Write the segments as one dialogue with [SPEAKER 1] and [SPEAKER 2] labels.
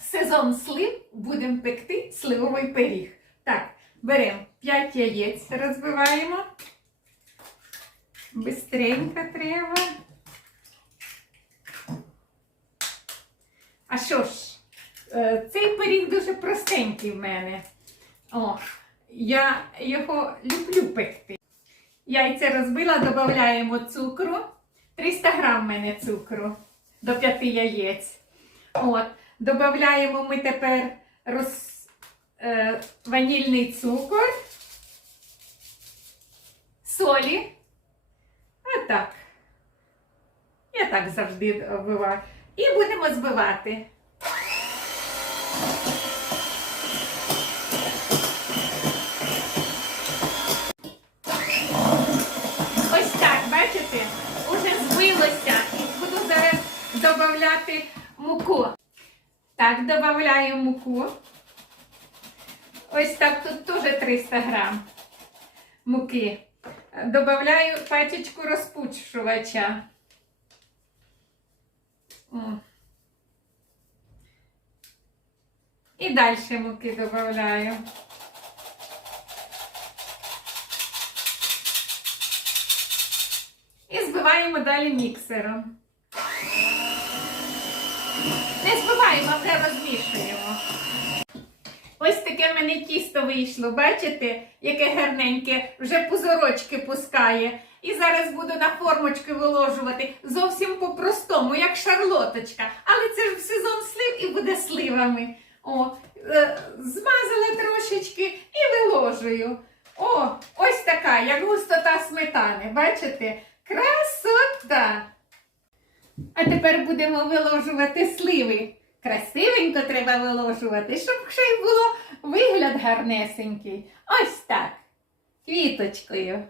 [SPEAKER 1] сезон слив будемо пекти сливовий пиріг. Так, беремо 5 яєць, розбиваємо. Бистренько треба. А що ж, е, цей пиріг дуже простенький в мене. О, я його люблю пекти. Яйця розбила, додаємо цукру. 300 грам в мене цукру до 5 яєць. От. Додаємо ми тепер роз, е, ванільний цукор, солі. Отак. Я так завжди вбиваю. І будемо збивати. Ось так, бачите? Уже збилося. Буду зараз додати муку. Так, додаю муку. Ось так, тут теж 300 грам муки. Добавляю пачечку розпучувача. О. І далі муки додаю. І збиваємо далі міксером. Не вже розмішуємо. Ось таке в мене тісто вийшло. Бачите, яке гарненьке, вже пузорочки пускає. І зараз буду на формочки виложувати зовсім по-простому, як шарлоточка. Але це ж в сезон слив і буде сливами. О, е, змазала трошечки і виложую. О, ось така, як густота сметани. Бачите? Красота! А тепер будемо виложувати сливи. Красивенько треба виложувати, щоб ще й було вигляд гарнесенький. Ось так. Квіточкою.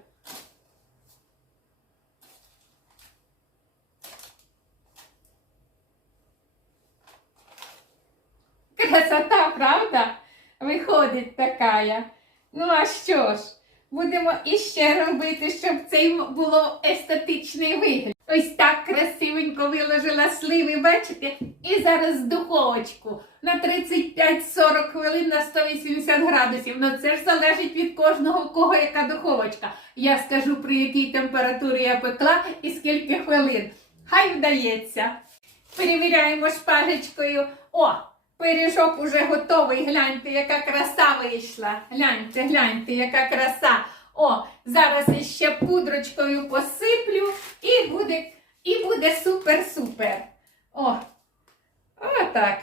[SPEAKER 1] Красота, правда? Виходить така. Ну, а що ж? Будемо іще робити, щоб цей було естетичний вигляд. Ось так красивенько виложила сливи, бачите? І зараз духовочку на 35-40 хвилин на 180 градусів. Ну це ж залежить від кожного, у кого яка духовочка. Я скажу, при якій температурі я пекла і скільки хвилин. Хай вдається. Перевіряємо шпажечкою. О, пиріжок уже готовий. Гляньте, яка краса вийшла. Гляньте, гляньте, яка краса. О, зараз іще пудрочкою посиплю і буде, і буде супер-супер. О, отак.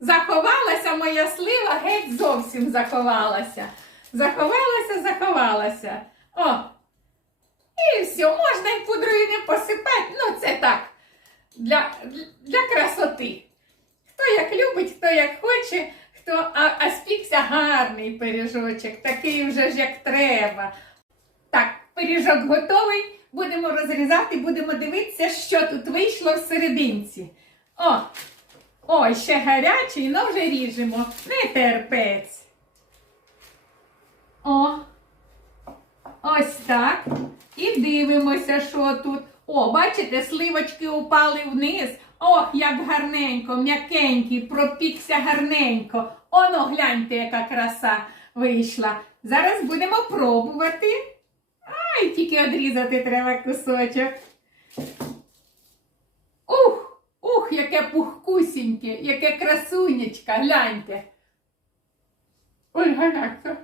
[SPEAKER 1] Заховалася моя слива, геть зовсім заховалася. Заховалася, заховалася. О, і все, можна й пудрою не посипати. Ну, це так, для красоти. Хто як любить, хто як хоче, хто, а, а спікся гарний пиріжочок, такий вже ж як треба. Так, пиріжок готовий. Будемо розрізати, будемо дивитися, що тут вийшло в серединці. О, о, ще гарячий, ну вже ріжемо. Не терпець. О, ось так. І дивимося, що тут. О, бачите, сливочки упали вниз. Ох, як гарненько, м'якенький, пропікся гарненько. Оно, гляньте, яка краса вийшла. Зараз будемо пробувати. Ай, тільки одрізати треба кусочок. Ух, ух, яке пухкусіньке, яке красунечка, гляньте. Ой, гаряче.